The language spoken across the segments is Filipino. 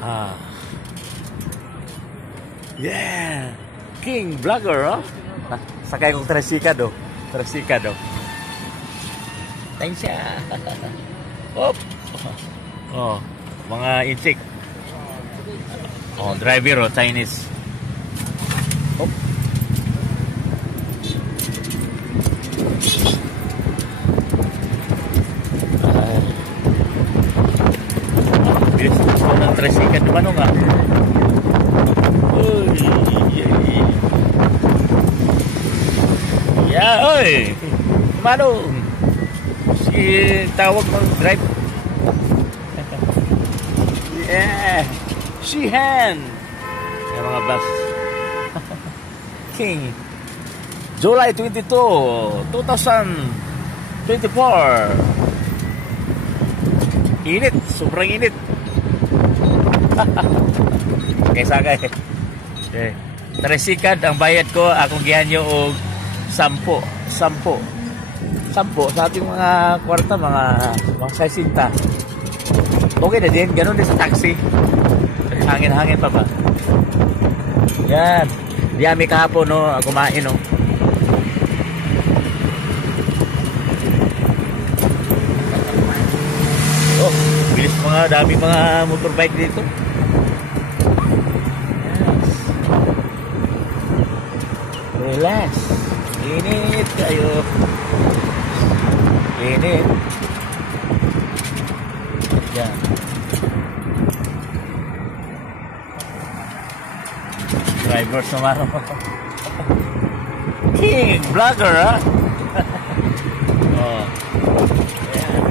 Ah. Yeah. King vlogger, oh. Sakay kong tricycle, oh. Tricycle, oh. Thanks, ya. Op. Oh, mga insik. Oh, driver, oh, Chinese. Op. Bilis ko ng tricycle naman, oh, nga. Uy, yeah, oy. Mano. Si tawag ng drive. Yeah. Shihan. Yung mga bus. King. July 22, 2024. Init. Sobrang init. Sakay. Okay. Tricycle, ang bayad ko, akong gihanyo og 10 sa ating mga kwarta, mga 60. Okay na din, ganun din sa taxi. Hangin-hangin pa ba? Yan. Diyami kahapon, no, kumain, no. Oh, bilis mga, daming mga motorbike dito. Relax. Init kayo. Init. Yan. Drivers naman. King vlogger, ha? Oh. Yan.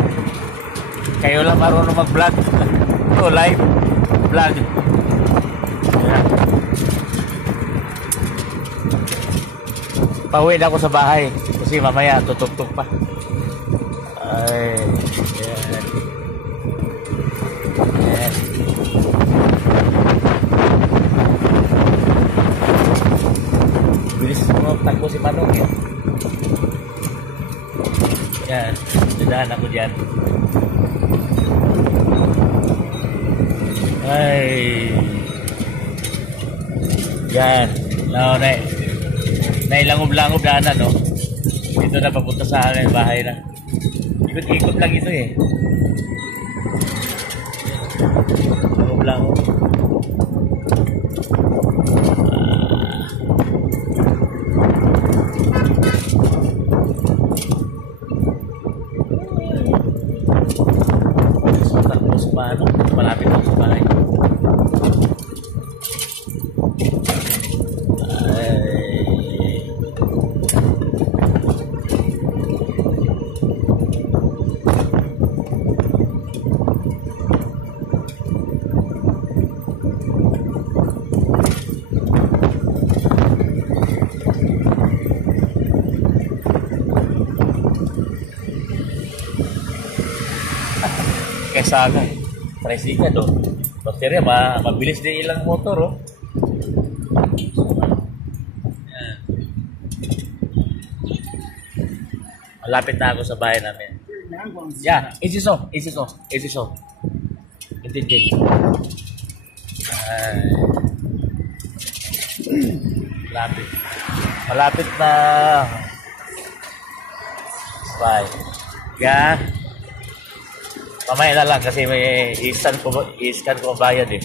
Kayo lang marunong mag-vlog. Ito, live vlog. Yan. Pauwi na ako sa bahay kasi mamaya tutugtog pa. Ay, yan. Yan. Bilis mo takbo si Manong, yan. Yan, dadaan ako dyan. Ay, yan. Nailangob-langob daanan, no? Dito na papunta sa akin, bahay na. Ikot-ikot lang ito, eh. Langob-langob. Malapit ako sa bahay. Kaysa tricycle, oh. Baterya, mabilis din ilang motor, oh. Yan. Malapit na ako sa bahay namin. Yeah, easy so. Intindi. Malapit na. Bye. Yeah. Mamaya na lang kasi may i-scan ko bayad, eh.